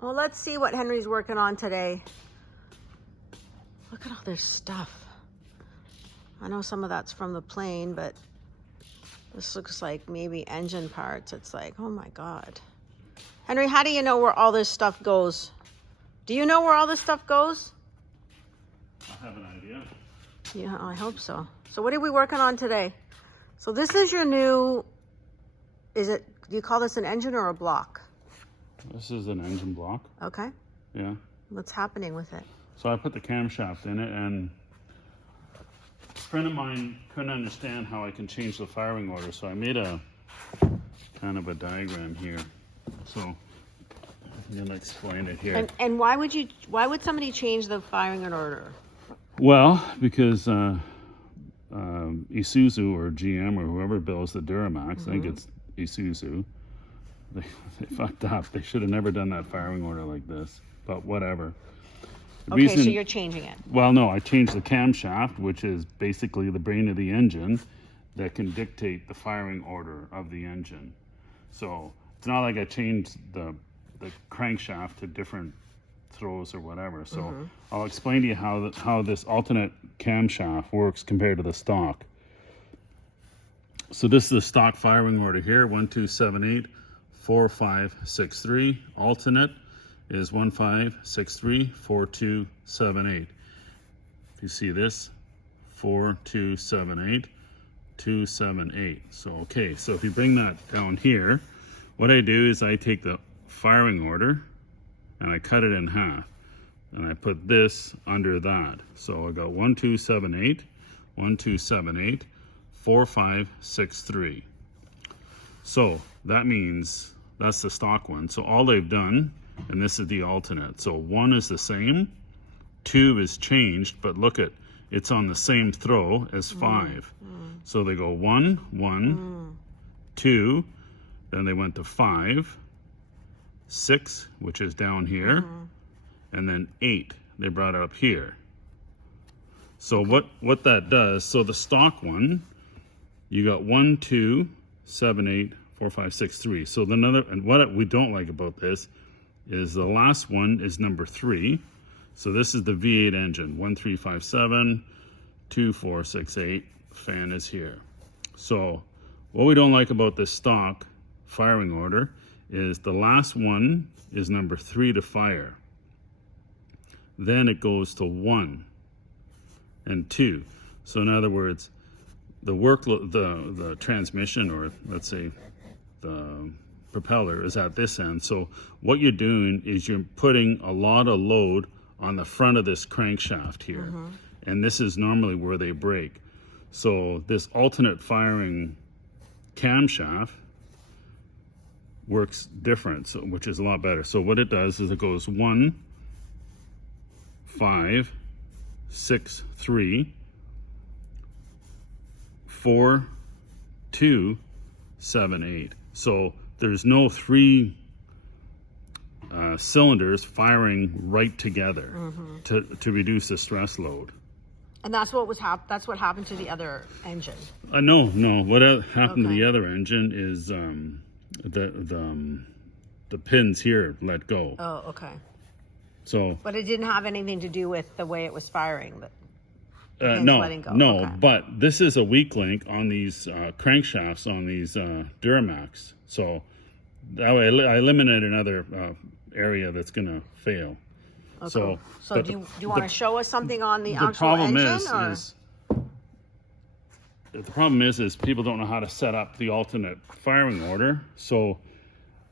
Well, let's see what Henry's working on today. Look at all this stuff. I know some of that's from the plane, but this looks like maybe engine parts. It's like, oh my God. Henry, how do you know where all this stuff goes? Do you know where all this stuff goes? I have an idea. Yeah, I hope so. So what are we working on today? So this is your new, do you call this an engine or a block? This is an engine block. Okay. Yeah. What's happening with it? So I put the camshaft in it, and a friend of mine couldn't understand how I can change the firing order, so I made a kind of a diagram here. So I'm gonna explain it here. And why would somebody change the firing order? Well, because Isuzu or GM or whoever builds the Duramax, I think it's Isuzu, they fucked up. They should have never done that firing order like this, but whatever. Okay, so you're changing it. Well, no, I changed the camshaft, which is basically the brain of the engine that can dictate the firing order of the engine. So it's not like I changed the crankshaft to different throws or whatever. So I'll explain to you how this alternate camshaft works compared to the stock. So this is the stock firing order here: 1278 4563. Alternate is 1563 4278. If you see this, 4278 278. So okay, so if you bring that down here, what I do is I take the firing order and I cut it in half, and I put this under that. So I got 1278 1278 4563. So that means that's the stock one. So all they've done, and this is the alternate. So 1 is the same, 2 is changed, but look at, it's on the same throw as 5. So they go 1 1 2, then they went to 5 6, which is down here, and then 8. They brought it up here. So what that does, so the stock one, you got 1 2 7 8 4 5 6 3. So and what we don't like about this is the last one is number 3. So this is the V8 engine, 1357 2468. Fan is here. So what we don't like about this stock firing order is the last one is number 3 to fire. Then it goes to 1 and 2. So in other words, the workload, the transmission, or let's say the propeller, is at this end. So what you're doing is you're putting a lot of load on the front of this crankshaft here. And this is normally where they break. So this alternate firing camshaft works different, so, which is a lot better. So what it does is it goes 1 5 6 3 4 2 7 8. So there's no 3 cylinders firing right together to reduce the stress load. And that's what that's what happened to the other engine. No. What happened to the other engine is the pins here let go. Oh, okay. So, but it didn't have anything to do with the way it was firing. no, Okay. But this is a weak link on these crankshafts on these Duramax. So that way I eliminate another area that's going to fail. Okay. So do you want to show us something on the actual engine? The problem is people don't know how to set up the alternate firing order. So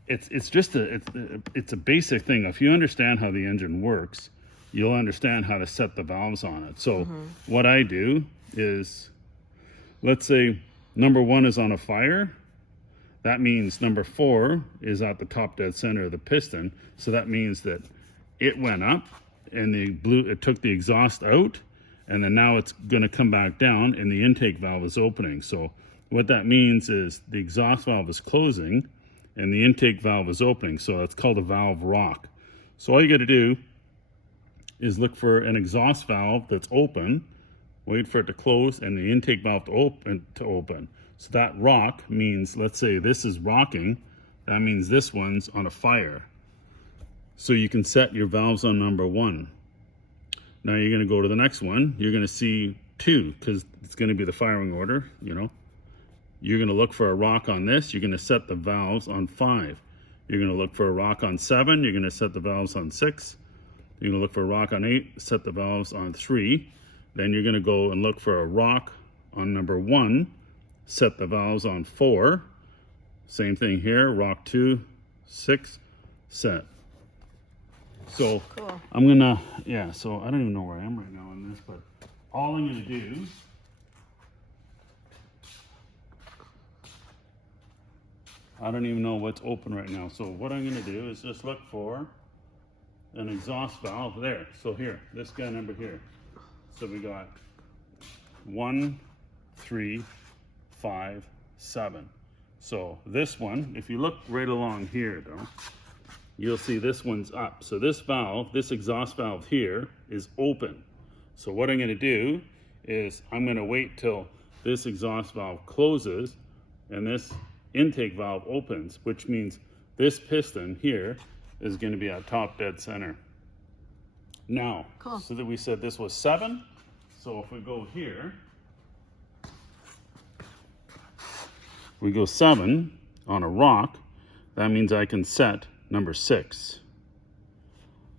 it's just it's a basic thing. If you understand how the engine works, you'll understand how to set the valves on it. So what I do is, let's say number 1 is on a fire. That means number 4 is at the top dead center of the piston. So that means that it went up and it took the exhaust out, and then now it's going to come back down and the intake valve is opening. So what that means is the exhaust valve is closing and the intake valve is opening. So that's called a valve rock. So all you got to do is look for an exhaust valve that's open, wait for it to close, and the intake valve to open. So that rock means, let's say this is rocking, that means this one's on a fire. So you can set your valves on number 1. Now you're going to go to the next one. You're going to see 2 because it's going to be the firing order, you know. You're going to look for a rock on this. You're going to set the valves on 5. You're going to look for a rock on 7. You're going to set the valves on 6. You're going to look for a rock on 8. Set the valves on 3. Then you're going to go and look for a rock on number 1. Set the valves on 4. Same thing here. Rock 2, 6, set. So Cool. I'm gonna, yeah, so I don't even know where I am right now on this, but all I'm gonna do, I don't even know what's open right now. So what I'm gonna do is just look for an exhaust valve there. So here, this guy number here. So we got 1, 3, 5, 7. So this one, if you look right along here though, you'll see this one's up. So this valve, this exhaust valve here is open. So what I'm gonna do is I'm gonna wait till this exhaust valve closes and this intake valve opens, which means this piston here is gonna be at top dead center. Now, Cool. so that we said this was 7. So if we go here, we go 7 on a rock, that means I can set number 6.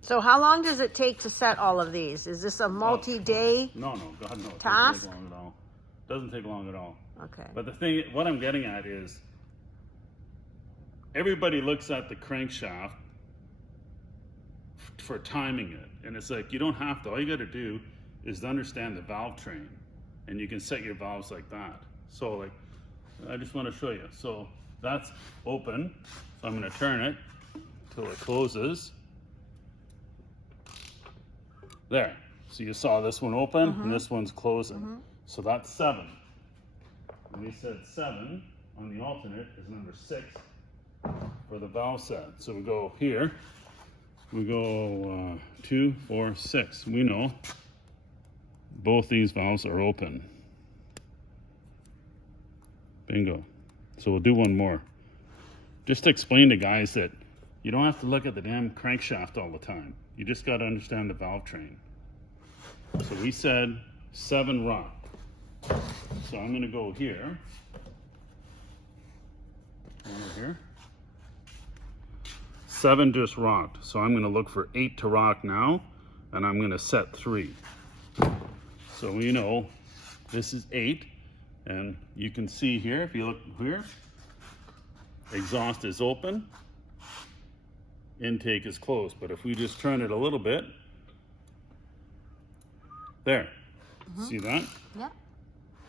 So how long does it take to set all of these? Is this a multi-day? No, God, no. It Task? doesn't take long at all. Doesn't take long at all. Okay. But the thing, what I'm getting at is, everybody looks at the crankshaft for timing it. And it's like, you don't have to. All you got to do is to understand the valve train. And you can set your valves like that. So like, I just want to show you. So that's open. So I'm going to turn it till it closes. There. So you saw this one open and this one's closing. So that's 7. And we said 7 on the alternate is number 6 for the valve set. So we go here. We go 2, 4, 6. We know both these valves are open. Bingo. So we'll do one more. Just to explain to guys that you don't have to look at the damn crankshaft all the time. You just got to understand the valve train. So we said 7 rock. So I'm going to go here. Over here. 7 just rocked. So I'm going to look for 8 to rock now. And I'm going to set 3. So we know this is 8. And you can see here, if you look here, exhaust is open, intake is closed. But if we just turn it a little bit, there, see that? Yeah.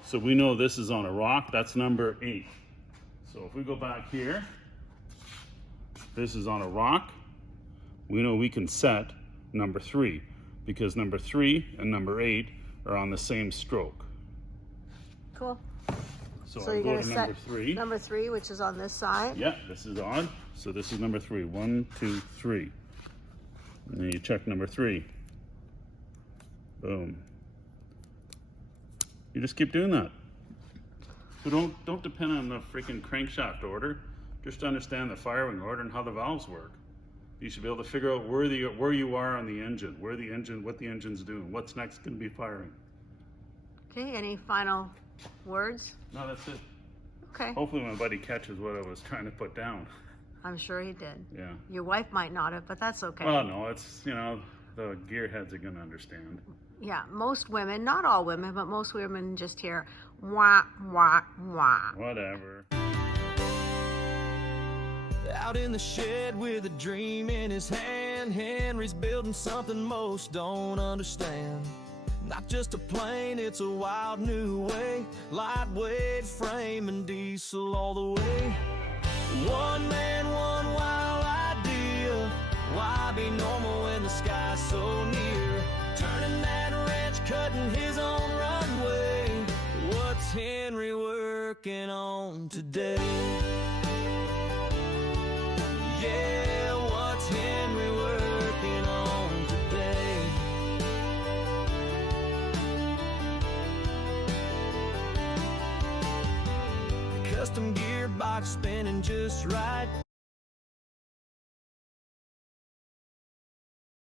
So we know this is on a rock, that's number 8. So if we go back here, this is on a rock, we know we can set number 3 because number 3 and number 8 are on the same stroke. Cool. So So I you're go going to to number set 3. number 3, which is on this side. Yeah, this is on. So this is number 3. 1, 2, 3. And then you check number 3. Boom. You just keep doing that. So don't depend on the freaking crankshaft order. Just understand the firing order and how the valves work. You should be able to figure out where you are on the engine, what the engine's doing, what's next going to be firing. Okay, any final words? No, that's it. Okay. Hopefully my buddy catches what I was trying to put down. I'm sure he did. Yeah. Your wife might not have, but that's okay. Well, no, it's, you know, the gearheads are going to understand. Yeah, most women, not all women, but most women just hear wah, wah, wah. Whatever. Out in the shed with a dream in his hand, Henry's building something most don't understand. Not just a plane, it's a wild new way. Lightweight frame and diesel all the way. One man, one wild idea. Why be normal when the sky's so near? Turning that wrench, cutting his own runway. What's Henry working on today? Yeah, what's Henry working on today? The custom gearbox spinning just right.